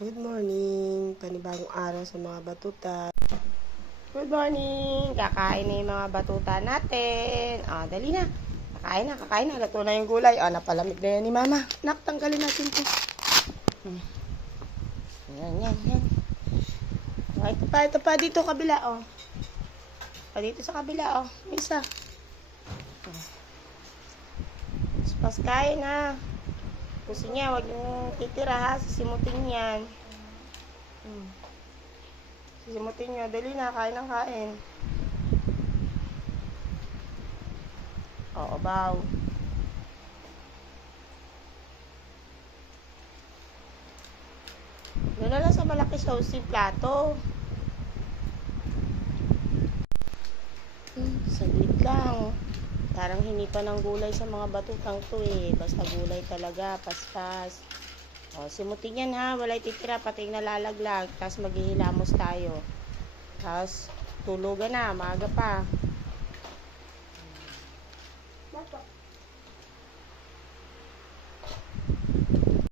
Good morning! Panibagong araw sa mga batuta. Good morning! Kakain na yung mga batuta natin. O, dali na. Kakain na, kakain na. Lato na yung gulay. O, napalamig na yan ni mama. Nak, tanggalin natin ito. Hmm. Yan, yan, yan. O, ito pa, ito pa. Dito, kabila, o. Pa dito sa kabila, o. May isa. O. Kain na. Gusto niya, wag yung titira ha. Sisimutin yan. Hmm. Sisimutin niyo. Dali na, kain ng kain. Oo, baw. Doon na lang sa malaki sauce plato. Hmm, saglit lang. Parang hinipan ng gulay sa mga batutang to eh. Basta gulay talaga, paspas. O, simutin yan ha. Walay titira, pati nalalaglag. Tapos maghihilamos tayo. Tapos, tulugan na. Maaga pa.